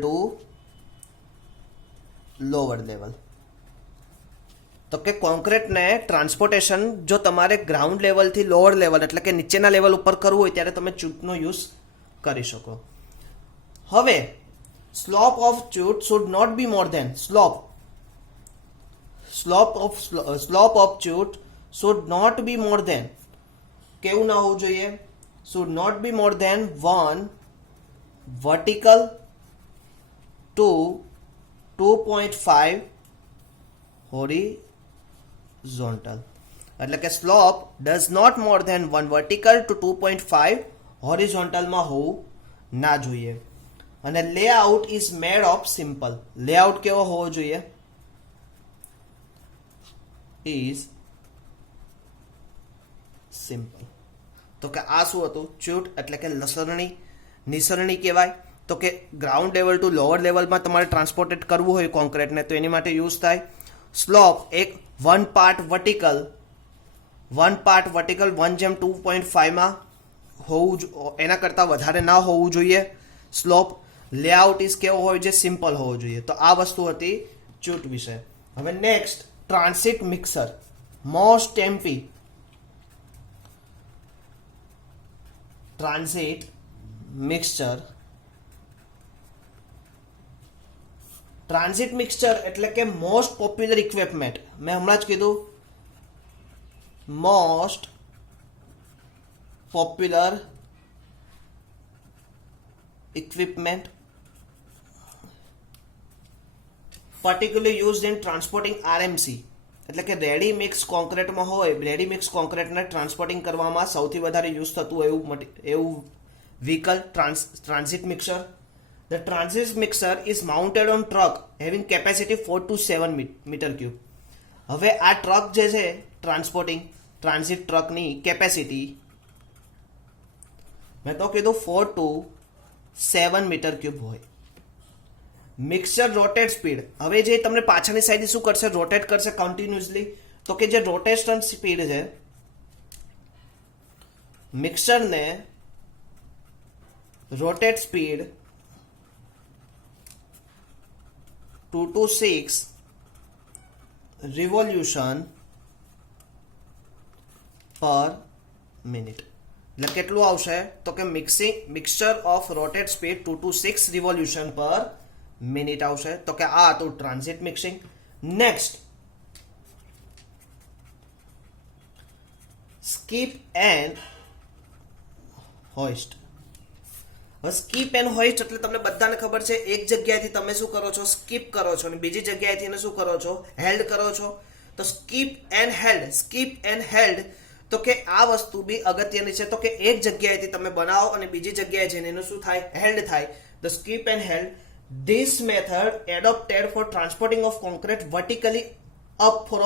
Two lower level. તો કે કોન્ક્રીટને transportation જો તમારે ગ્રાઉન્ડ લેવલથી લોઅર લેવલ એટલે કે નીચેના લેવલ ઉપર કરવું હોય ત્યારે તમે ચૂટનો યુઝ કરી શકો. હવે slope of chute should not be more than slope of chute should not be more than કેવું ના હોવું જોઈએ? Should not be more than 1 vertical to 2.5 horizontal. એટલે કે slope does not more than 1 vertical to 2.5 હોરિઝોન્ટલમાં હોવું ના જોઈએ. અને layout is made of simple. Layout કેવો હોવો જોઈએ? Is simple. તો કે આ શું હતું? ચૂટ એટલે કે લસરણી, નિસરણી કહેવાય. તો કે ગ્રાઉન્ડ લેવલ ટુ લોઅર લેવલમાં તમારે ટ્રાન્સપોર્ટેટ કરવું હોય કોન્ક્રીટને તો એની માટે યુઝ થાય. સ્લોપ એક 1 પાર્ટ વર્ટિકલ 1:2.5માં હોવું, એના કરતાં વધારે ના હોવું જોઈએ સ્લોપ. લેઆઉટ ઇઝ કેવો હોય છે? સિમ્પલ હોવો જોઈએ. તો આ વસ્તુ હતી ચૂટ વિશે. હવે નેક્સ્ટ ટ્રાન્સિટ મિક્સર, મોસ્ટ એમ્પી ટ્રાન્સિટ મિક્સચર. ટ્રાન્સિટ મિક્સચર એટલે કે મોસ્ટ પોપ્યુલર ઇક્વિપમેન્ટ. મેં હમણાં જ કીધું most popular equipment particularly used in transporting RMC. એટલે કે રેડી મિક્સ કોન્ક્રીટમાં હોય, રેડી મિક્સ કોન્ક્રીટને ટ્રાન્સપોર્ટિંગ કરવામાં સૌથી વધારે યુઝ થતું એવું vehicle transit mixer. The transit mixer is mounted on truck having capacity 4 to 7 meter cube. હવે આ ટ્રક જે છે ટ્રાન્સિટ ટ્રકની કેપેસિટી મેં તો કીધું 4 to 7 મીટર ક્યુબ હોય. Mixer rotate speed. હવે જે તમને પાછળની સાઈડ શું કરશે? રોટેટ કરશે કન્ટિન્યુઅસલી. તો કે જે રોટેશન સ્પીડ છે મિક્સરને rotate speed 2 to 6 revolution per minute. એટલે કેટલું આવશે? તો કે mixture of rotate speed 2 to 6 revolution per minute આવશે. તો કે આ હતું transit mixing. Next skip and hoist. Skip and hoist એટલે તમને બધાને ખબર છે એક જગ્યાએથી તમે શું કરો છો? સ્કીપ કરો છો અને બીજી જગ્યાએથી એને શું કરો છો? હેલ્ડ કરો છો. તો સ્કીપ એન્ડ હેલ્ડ તો કે આ વસ્તુ બી અગત્યની છે. તો કે એક જગ્યાએથી તમે બનાવો અને બીજી જગ્યાએ જઈને એનું શું થાય? હેલ્ડ થાય. The skip and held. This method adopted for transporting of concrete vertically up for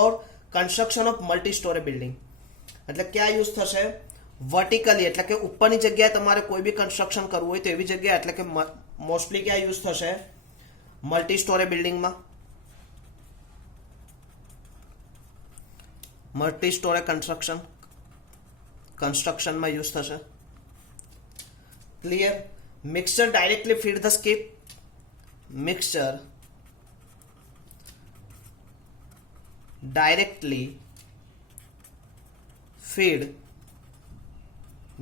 construction of multi storey building. એટલે ક્યાં યુઝ થશે? વર્ટિકલી એટલે કે ઉપરની જગ્યાએ તમારે કોઈ બી કન્સ્ટ્રક્શન કરવું હોય તો એવી જગ્યાએ એટલે કે મોસ્ટલી ક્યાં યુઝ થશે? મલ્ટી સ્ટોરી બિલ્ડિંગમાં, મલ્ટી સ્ટોરી કન્સ્ટ્રક્શનમાં યુઝ થશે. Clear? Mixture directly feed the skip. Mixture directly feed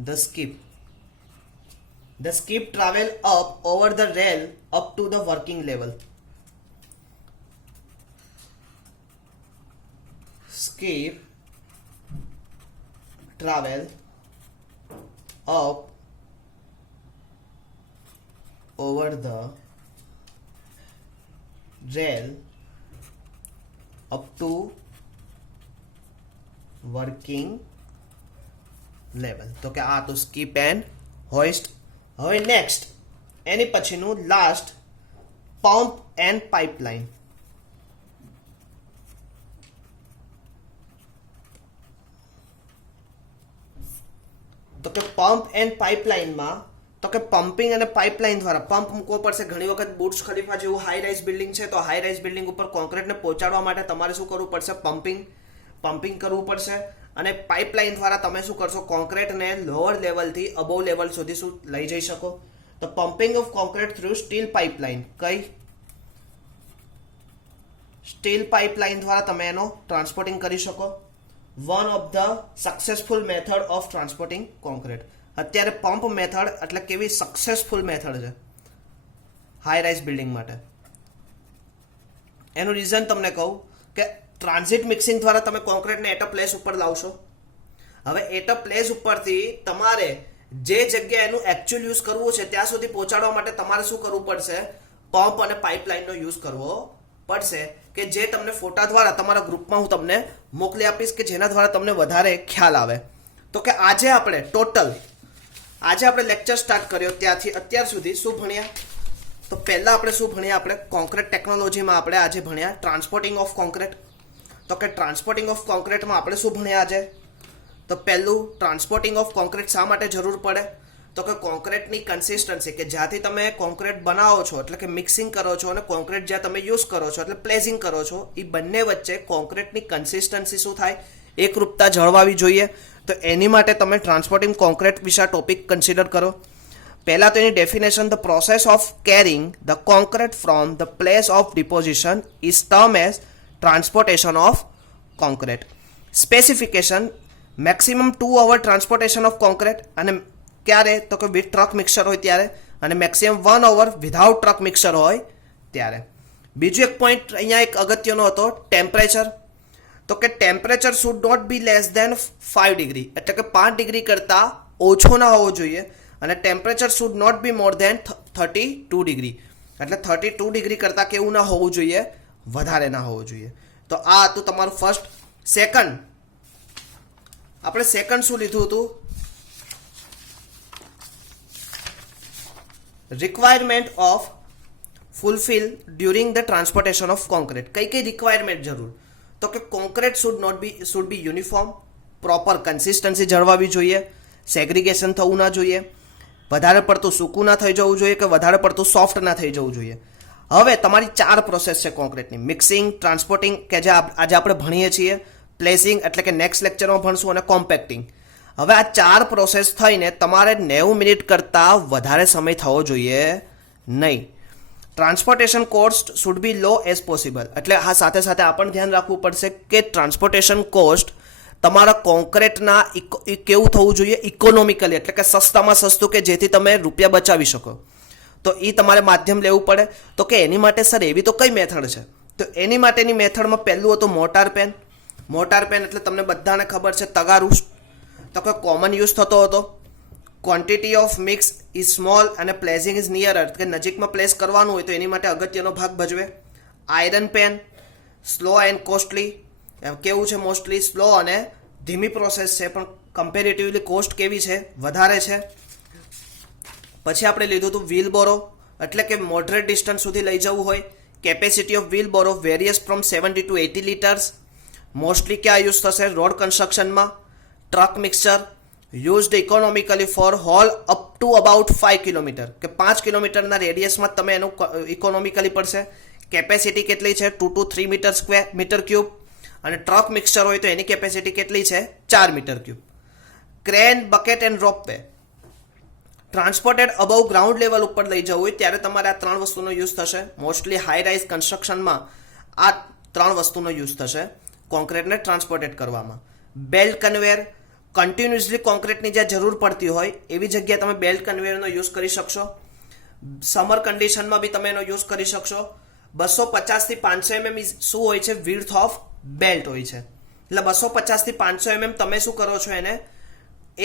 the skip. The skip travel up over the rail up to the working level. Skip travel up over the rail up to working level. તો કે આ તો skip and હોઇસ્ટ. હવે next એની પછીનું last pump and pipeline. તો કે pump and પાઇપલાઇનમાં તો કે પમ્પિંગ અને પાઇપલાઇન દ્વારા પંપ મૂકવો પડશે. ઘણી વખત બુર્જ ખલીફા જેવું હાઈ રાઇઝ બિલ્ડિંગ છે તો હાઈ રાઇઝ બિલ્ડિંગ ઉપર કોન્ક્રીટને પહોંચાડવા માટે તમારે શું કરવું પડશે? પમ્પિંગ કરવું પડશે. અને પાઇપલાઇન દ્વારા તમે શું કરશો? કોન્ક્રીટને લોઅર લેવલથી અબોવ લેવલ સુધી શું લઈ જઈ શકો? તો pumping of concrete through steel pipeline, કઈ સ્ટીલ પાઇપલાઇન દ્વારા તમે એનો ટ્રાન્સપોર્ટિંગ કરી શકો. One of the successful method of transporting concrete. અત્યારે પંપ મેથડ એટલે કેવી સક્સેસફુલ મેથડ છે હાઈ રાઇઝ બિલ્ડિંગ માટે. એનું રીઝન તમને કહું કે ટ્રાન્ઝિટ મિક્સિંગ દ્વારા તમે કોન્ક્રીટને એટ અ પ્લેસ ઉપર લાવશો. હવે એટ અ પ્લેસ ઉપરથી તમારે જે જગ્યાએ એનું એકચ્યુઅલ યુઝ કરવું છે ત્યાં સુધી પહોંચાડવા માટે તમારે શું કરવું પડશે? પંપ અને પાઇપલાઇનનો યુઝ કરવો પડશે, કે જે તમને ફોટા દ્વારા તમારા ગ્રુપમાં હું તમને મોકલી આપીશ, કે જેના દ્વારા તમને વધારે ખ્યાલ આવે. તો કે આજે આપણે લેક્ચર સ્ટાર્ટ કર્યો ત્યાંથી અત્યાર સુધી શું ભણ્યા? તો પહેલા આપણે શું ભણ્યા? આપણે કોન્ક્રીટ ટેકનોલોજીમાં આપણે આજે ભણ્યા ટ્રાન્સપોર્ટિંગ ઓફ કોન્ક્રીટ. તો કે ટ્રાન્સપોર્ટિંગ ઓફ કોન્ક્રીટમાં આપણે શું ભણ્યા આજે? તો પહેલું, ટ્રાન્સપોર્ટિંગ ઓફ કોન્ક્રીટ શા માટે જરૂર પડે? તો કે કોન્ક્રીટની કન્સિસ્ટન્સી, કે જ્યાંથી તમે કોન્ક્રીટ બનાવો છો એટલે કે મિક્સિંગ કરો છો અને કોન્ક્રીટ જ્યાં તમે યુઝ કરો છો એટલે પ્લેસિંગ કરો છો, એ બંને વચ્ચે કોન્ક્રીટની કન્સિસ્ટન્સી શું થાય? એકરૂપતા જળવાવી જોઈએ. તો એની માટે તમે ટ્રાન્સપોર્ટિંગ કોન્ક્રીટ વિશે ટોપિક કન્સિડર કરો. પહેલા તો એની definition, the process of carrying the concrete from the place of deposition is term as transportation of concrete. Specification, maximum 2 hour transportation of concrete, અને ક્યારે? તો કે વિથ ટ્રક મિક્સર હોય ત્યારે, અને maximum 1 hour without truck mixer હોય ત્યારે. બીજું એક પોઈન્ટ અહીંયા એક અગત્યનો હતો, ટેમ્પરેચર. તો કે temperature should not be less than 5 degree, એટલે કે 5 ડિગ્રી કરતાં ઓછો ના હોવો જોઈએ, અને temperature should not be more than 32 degree, એટલે 32 ડિગ્રી કરતાં કેવું ના હોવું જોઈએ? વધારે ના હોવું જોઈએ. તો આ હતું તમારું ફર્સ્ટ. સેકન્ડ, આપણે સેકન્ડ શું લીધું હતું? Requirement of fulfil during the transportation of concrete. કઈ કઈ રિક્વાયરમેન્ટ જરૂર? તો કે concrete should be uniform, proper consistency જળવાવી જોઈએ, સેગ્રીગેશન થવું ના જોઈએ, વધારે પડતું સૂકું ના થઈ જવું જોઈએ, કે વધારે પડતું સોફ્ટ ના થઈ જવું જોઈએ. હવે તમારી 4 પ્રોસેસ છે કોન્ક્રીટની: મિક્સિંગ, ટ્રાન્સપોર્ટિંગ, કે જે આજે આપણે ભણીએ છીએ, પ્લેસિંગ એટલે કે નેક્સ્ટ લેક્ચરમાં ભણશું, અને કોમ્પેક્ટિંગ. હવે આ 4 પ્રોસેસ થઈને તમારે 90 મિનિટ કરતાં વધારે સમય થવો જોઈએ નહીં. Transportation cost should be low as possible, એટલે આ સાથે સાથે આ પણ ધ્યાન રાખવું પડશે કે ટ્રાન્સપોર્ટેશન કોસ્ટ તમારા કોન્ક્રીટના કેવું થવું જોઈએ? ઇકોનોમિકલી, એટલે કે સસ્તામાં સસ્તું, કે જેથી તમે રૂપિયા બચાવી શકો. તો એ તમારે માધ્યમ લેવું પડે. તો કે એની માટે સર એવી તો કઈ મેથડ છે? તો એની માટેની મેથડમાં પહેલું હતું મોટાર પેન. મોટાર પેન એટલે તમને બધાને ખબર છે તગારું. તો કે કોમન યુઝ થતો હતો. Quantity of mix is small અને પ્લેસિંગ ઇઝ નિયરર, કે નજીકમાં પ્લેસ કરવાનું હોય તો એની માટે અગત્યનો ભાગ ભજવે. Iron pan, slow and costly. કેવું છે? મોસ્ટલી સ્લો અને ધીમી પ્રોસેસ છે, પણ કમ્પેરેટિવલી કોસ્ટ કેવી છે? વધારે છે. પછી આપણે લીધું હતું વ્હીલ બોરો, એટલે કે મોડરેટ ડિસ્ટન્સ સુધી લઈ જવું હોય. Capacity of wheel barrow various from 70 to 80 litres. Mostly ક્યાં યુઝ થશે? રોડ કન્સ્ટ્રક્શનમાં. Truck mixer used economically for haul up to about 5 kilometre, કે 5 કિલોમીટરના રેડિયસમાં તમે એનું ઇકોનોમિકલી પડશે. કેપેસિટી કેટલી છે? 2 to 3 મીટર ક્યુબ, અને ટ્રક મિક્સર હોય તો એની કેપેસિટી કેટલી છે? 4 metre cube. Crane, bucket and ropeway. Transported above ground level ઉપર લઈ જવું હોય ત્યારે તમારે આ 3 વસ્તુનો યુઝ થશે. મોસ્ટલી હાઈ રાઇઝ કન્સ્ટ્રક્શનમાં આ 3 વસ્તુનો યુઝ થશે કોન્ક્રીટને ટ્રાન્સપોર્ટેડ કરવામાં. બેલ્ટ કન્વેયર, કન્ટિન્યુઅસલી કોન્ક્રીટની જ્યાં જરૂર પડતી હોય એવી જગ્યાએ તમે બેલ્ટ કન્વેયરનો યુઝ કરી શકશો. સમર કન્ડિશનમાં બી તમે એનો યુઝ કરી શકશો. 250 થી 500 mm શું હોય છે? વિડ્થ ઓફ બેલ્ટ હોય છે. એટલે 250 થી 500 mm તમે શું કરો છો? એને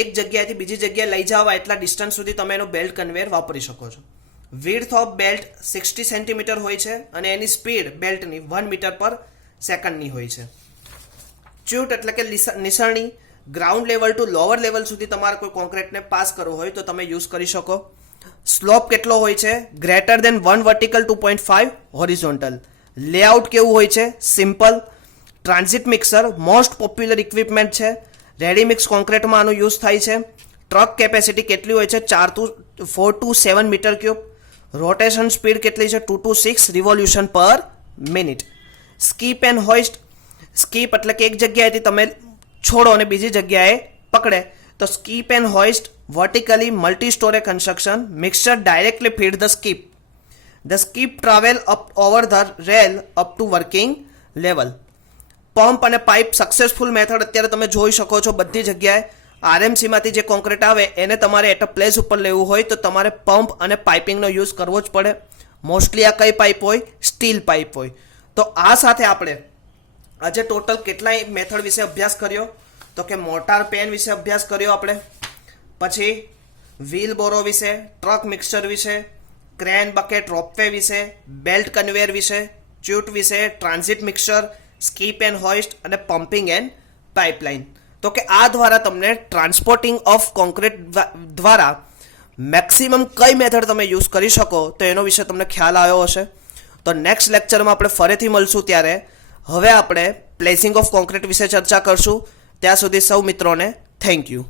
એક જગ્યાએથી બીજી જગ્યાએ લઈ જવા એટલા ડિસ્ટન્સ સુધી તમે એનો બેલ્ટ કન્વેયર વાપરી શકો છો. વિડ્થ ઓફ બેલ્ટ 60 સેન્ટીમીટર હોય છે, અને એની સ્પીડ બેલ્ટની 1 મીટર પર સેકન્ડની હોય છે. ચ્યુટ એટલે કે નિસરણી, ground level to lower level સુધી તમારે કોઈ કોન્ક્રીટને પાસ કરવો હોય તો તમે યુઝ કરી શકો. સ્લોપ કેટલો હોય છે? Greater than 1 vertical 2.5 horizontal. Layout કેવું હોય છે? Simple. Transit mixer most popular equipment છે. રેડીમિક્સ કોન્ક્રીટમાં આનો યુઝ થાય છે. ટ્રક કેપેસિટી કેટલી હોય છે? 4 to 7 metre cube. Rotation speed કેટલી છે? 2 to 6 revolution per minute. Skip and hoist. Skip એટલે કે એક જગ્યાએથી તમે છોડો અને બીજી જગ્યાએ પકડે, તો skip and હોઇસ્ટ vertically multi-story construction, mixture directly feed the skip. The skip travel up over the rail up to working level. Pump અને પાઇપ સક્સેસફુલ મેથડ અત્યારે તમે જોઈ શકો છો બધી જગ્યાએ. આરએમસીમાંથી જે કોન્ક્રીટ આવે એને તમારે એટ અ પ્લેસ ઉપર લેવું હોય તો તમારે પંપ અને પાઇપિંગનો યુઝ કરવો જ પડે. મોસ્ટલી આ કઈ પાઇપ હોય? સ્ટીલ પાઇપ હોય. તો આ સાથે આપણે આજે ટોટલ કેટલાય મેથડ વિશે અભ્યાસ કર્યો? તો કે મોર્ટાર પેન વિશે અભ્યાસ કર્યો આપણે, પછી વ્હીલ બોરો વિશે, ટ્રક મિક્સચર વિશે, ક્રેન બકેટ રોપવે વિશે, બેલ્ટ કન્વેયર વિશે, ચ્યુટ વિશે, ટ્રાન્ઝિટ મિક્સચર, સ્કીપ એન્ડ હોઇસ્ટ અને પમ્પિંગ એન્ડ પાઇપલાઇન. તો કે આ દ્વારા તમને ટ્રાન્સપોર્ટિંગ ઓફ કોન્ક્રીટ દ્વારા મેક્સિમમ કઈ મેથડ તમે યુઝ કરી શકો તો એનો વિશે તમને ખ્યાલ આવ્યો હશે. તો નેક્સ્ટ લેક્ચરમાં આપણે ફરીથી મળશું. ત્યારે હવે આપણે પ્લેસિંગ ઓફ કોન્ક્રીટ વિશે ચર્ચા કરશું. ત્યાં સુધી સૌ મિત્રોને થેન્ક યુ.